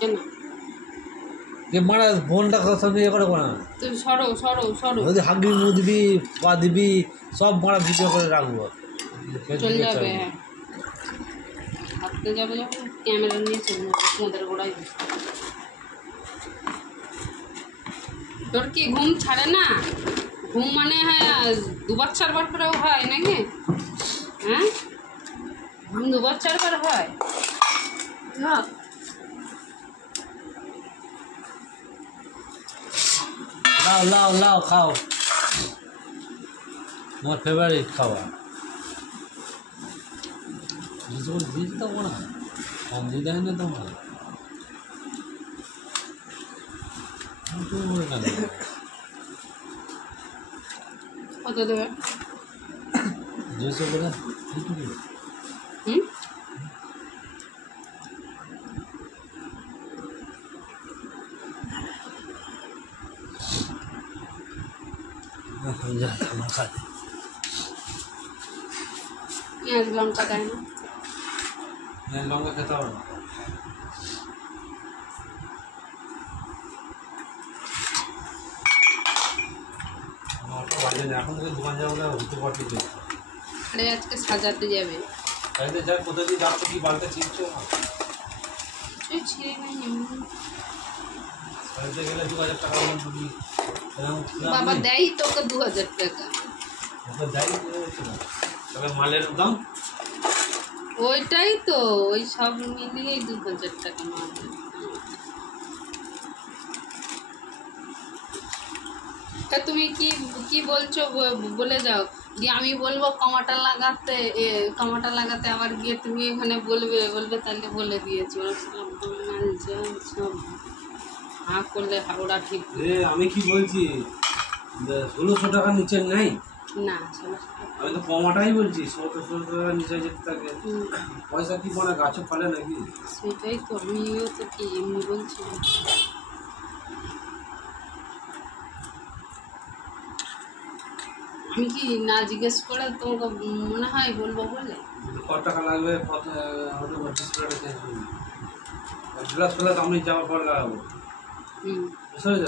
কেন যে মারা বোনটা সব ইয়ে করে না তুই সরো সরো সরো যদি হাগবি মুদবি পা দিবি সব মারা ভিডিও করে রাখবো চলে যাবে। হ্যাঁ হাঁটতে যাবে যখন ক্যামেরা নিয়ে চলে যাবে তোমাদের গোড়ায়। তোর কি ঘুম ছাড়ে না? ঘুম মানে হ্যাঁ 2-4 বার করেও হয় নাকি? হ্যাঁ ঘুম 2-4 বার হয় না? লাও লাও লাও খাও তোমার ফেভারিট খাবার দিয়েছি তো না কম দিয়ে দেয় না তোমার কত দেবে? 200 করে হুম পেঁয়াজ লঙ্কা দেয় না? লঙ্কা খেতে হবে না এখন থেকে দোকান যাবো না হতে পারছি আরে আজকে সাজাতে যাবে তাইতে যা কোথায় দিয়ে যাচ্ছ কি বাড়িতে চিনছো না তুই ছিঁড়ে নাই এমনি বাড়িতে গেলে 2000 টাকা মতো দিই বাবা দেয় তোকে 2000 টাকা যাই তবে মালের দাম ওইটাই তো ওই সব মিলিয়েই 2000 টাকা মাল। তা তুমি কি কি বলছো বলে যাও গিয়ে আমি বলবো কমাটা লাগাতে আবার গিয়ে তুমি এখানে বলবে তাহলে বলে দিয়েছো সব হা করলে ওরা ঠিক আমি কি বলছি 1600 টাকার নিচে নেই না। আমি তো কমাটাই বলছি 1600 টাকার নিচে যেতে থাকে পয়সা কি পড়ে গাছে ফলে নাকি সেটাই তো আমিও তো কি এমনি বলছি আমি কি না জিজ্ঞেস করে তোমাকে মনে হয় বলবো বলে কত টাকা লাগবে কত গ্লাস ফেলাস আমি যাওয়ার পর লাগাবো বুঝতে পেরেছ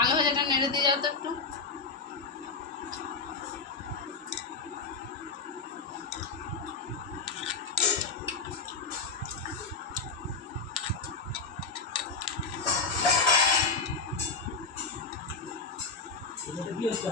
আলু ভাজাটা নেড়ে দিয়ে যাও তো একটু কি হচ্ছে